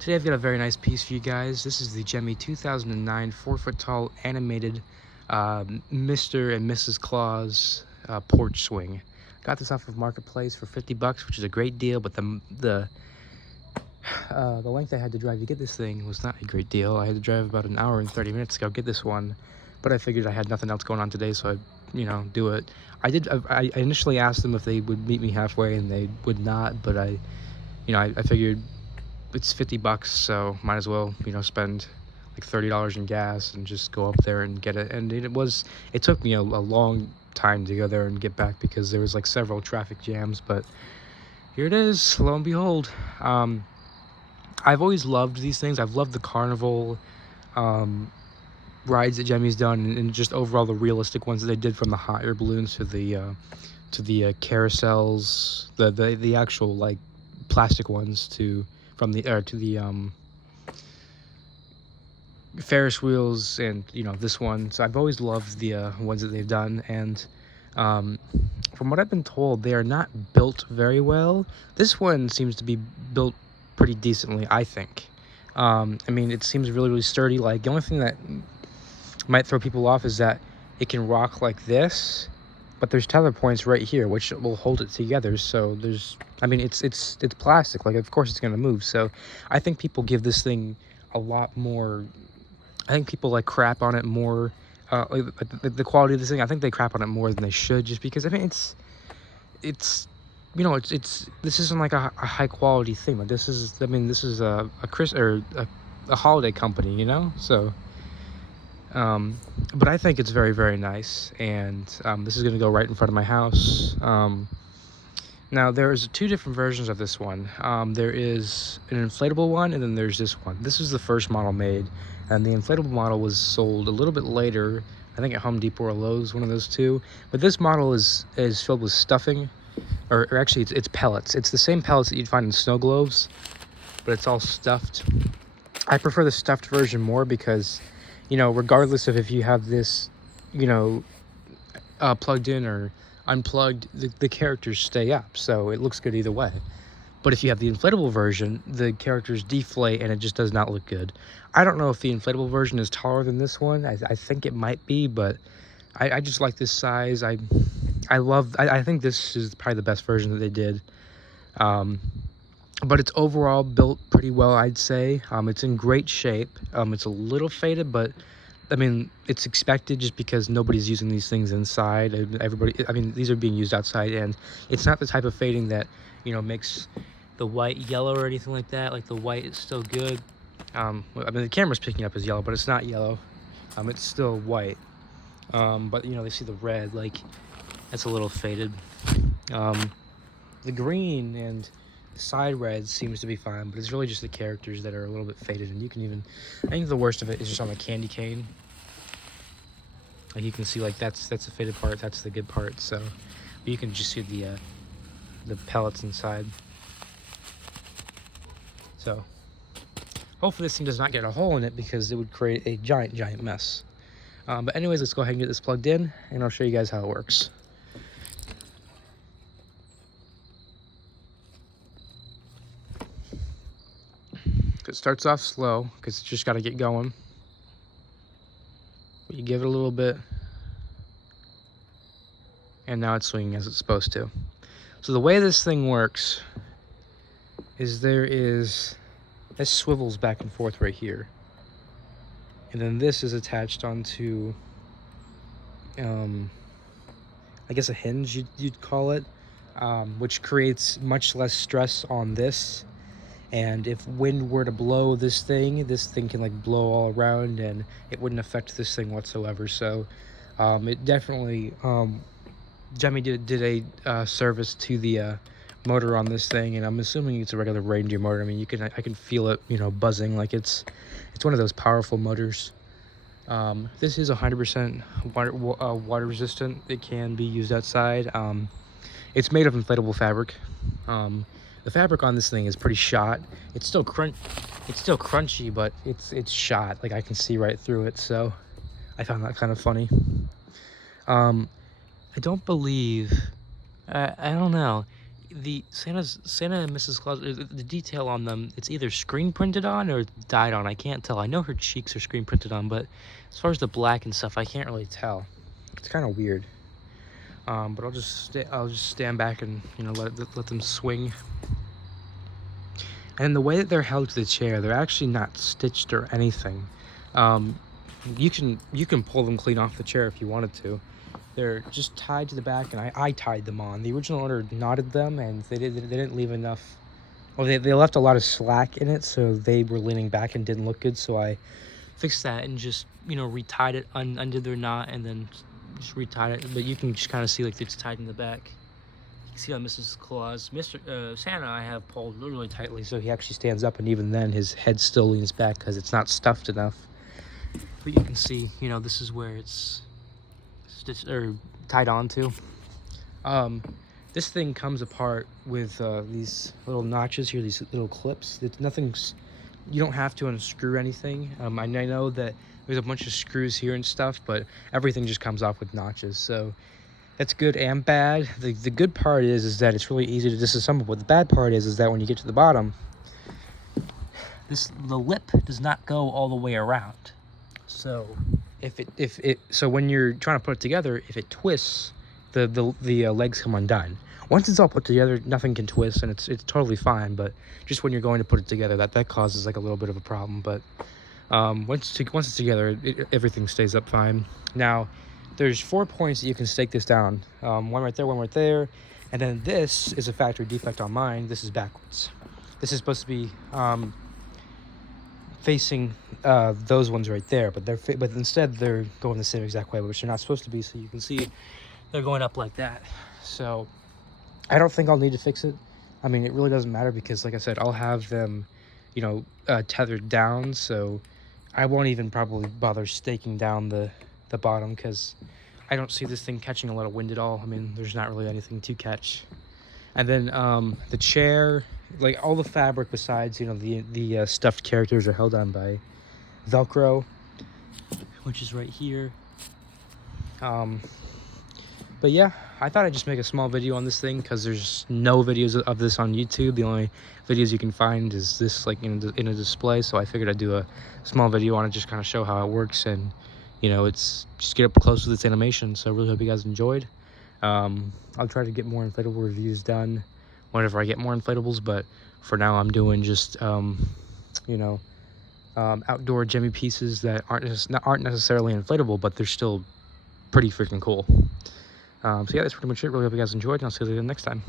Today I've got a very nice piece for you guys. This is the Gemmy 2009 4-foot tall animated Mr. and Mrs. Claus porch swing. Got this off of Marketplace for 50 bucks, which is a great deal, but the length I had to drive to get this thing was not a great deal. I had to drive about an hour and 30 minutes to go get this one, but I figured I had nothing else going on today, so I'd, do it. I initially asked them if they would meet me halfway, and they would not, but I figured it's 50 bucks, so might as well, spend like $30 in gas and just go up there and get it. And it took me a long time to go there and get back because there was like several traffic jams, but here it is, lo and behold. I've always loved these things. I've loved the carnival rides that Gemmy's done, and just overall the realistic ones that they did, from the hot air balloons to the carousels, the actual like plastic ones to the Ferris wheels, and this one. So I've always loved the ones that they've done, and from what I've been told, they are not built very well. This one seems to be built pretty decently, I think. I mean, it seems really sturdy. Like, the only thing that might throw people off is that it can rock like this, but there's tether points right here which will hold it together. So it's plastic, like of course it's going to move. So I think people give this thing a lot more, I think people like crap on it more, the quality of this thing. I think they crap on it more than they should, just because it's this isn't like a high quality thing. Like, this is a holiday company, so but I think it's very nice, and this is going to go right in front of my house. Now there's two different versions of this one. There is an inflatable one, and then there's this one. This is the first model made, and the inflatable model was sold a little bit later, I think at Home Depot or Lowe's, one of those two. But this model is filled with stuffing, or actually it's pellets. It's the same pellets that you'd find in snow globes, but it's all stuffed. I prefer the stuffed version more because, regardless of if you have this, plugged in or unplugged, the characters stay up, so it looks good either way. But if you have the inflatable version, the characters deflate and it just does not look good. I don't know if the inflatable version is taller than this one. I think it might be, but I just like this size. I think this is probably the best version that they did. But it's overall built pretty well, I'd say. It's in great shape. It's a little faded, but I mean, it's expected just because nobody's using these things inside. These are being used outside, and it's not the type of fading that, makes the white yellow or anything like that. Like, the white is still good. The camera's picking up as yellow, but it's not yellow. It's still white. But they see the red, like, that's a little faded. The green and side red seems to be fine, but it's really just the characters that are a little bit faded. And I think the worst of it is just on the candy cane. Like, you can see, like, that's the faded part, that's the good part. So, but you can just see the pellets inside. So hopefully this thing does not get a hole in it, because it would create a giant mess. But anyways, let's go ahead and get this plugged in, and I'll show you guys how it works. It starts off slow because it's just got to get going. But you give it a little bit, and now it's swinging as it's supposed to. So the way this thing works is this swivels back and forth right here, and then this is attached onto I guess a hinge, you'd call it, which creates much less stress on this. And if wind were to blow this thing can like blow all around, and it wouldn't affect this thing whatsoever. So it definitely, Gemmy did a service to the motor on this thing, and I'm assuming it's a regular reindeer motor. I mean, I can feel it, buzzing, like it's one of those powerful motors. This is 100% water resistant. It can be used outside. It's made of inflatable fabric. The fabric on this thing is pretty shot. It's still crunchy, but it's shot. Like, I can see right through it. So I found that kind of funny. I don't believe, I don't know. the Santa and Mrs. Claus, the detail on them, it's either screen printed on or dyed on. I can't tell. I know her cheeks are screen printed on, but as far as the black and stuff, I can't really tell. It's kind of weird. But I'll just stand back and, you know, let them swing. And the way that they're held to the chair, they're actually not stitched or anything. You can pull them clean off the chair if you wanted to. They're just tied to the back, and I tied them on. The original owner knotted them, and they didn't leave enough. Well, they left a lot of slack in it, so they were leaning back and didn't look good. So I fixed that and just, you know, retied it, undid their knot, and then just retied it. But you can just kind of see like it's tied in the back. You can see on Mrs. Claus, Santa, I have pulled really tightly, so he actually stands up, and even then his head still leans back because it's not stuffed enough. But you can see, you know, this is where it's stitched or tied onto. This thing comes apart with these little notches here, these little clips. You don't have to unscrew anything. I know that there's a bunch of screws here and stuff, but everything just comes off with notches. So that's good and bad. The good part is that it's really easy to disassemble. But the bad part is that when you get to the bottom, the lip does not go all the way around. So so when you're trying to put it together, if it twists, the legs come undone. Once it's all put together, nothing can twist, and it's totally fine. But just when you're going to put it together, that causes like a little bit of a problem. But once it's together, everything stays up fine. Now, there's 4 points that you can stake this down. One right there, and then this is a factory defect on mine. This is backwards. This is supposed to be facing those ones right there, but instead they're going the same exact way, which they're not supposed to be. So you can see they're going up like that. So I don't think I'll need to fix it. I mean, it really doesn't matter because, like I said, I'll have them, you know, tethered down. So I won't even probably bother staking down the bottom because I don't see this thing catching a lot of wind at all. I mean, there's not really anything to catch. And then the chair, like all the fabric besides, you know, the stuffed characters are held on by Velcro, which is right here. But yeah, I thought I'd just make a small video on this thing because there's no videos of this on YouTube. The only videos you can find is this, like in a display. So I figured I'd do a small video on it, just kind of show how it works, and you know, it's just get up close with its animation. So I really hope you guys enjoyed. I'll try to get more inflatable reviews done whenever I get more inflatables, but for now I'm doing just you know, outdoor Gemmy pieces that aren't necessarily inflatable, but they're still pretty freaking cool. So yeah, that's pretty much it. Really hope you guys enjoyed, and I'll see you next time.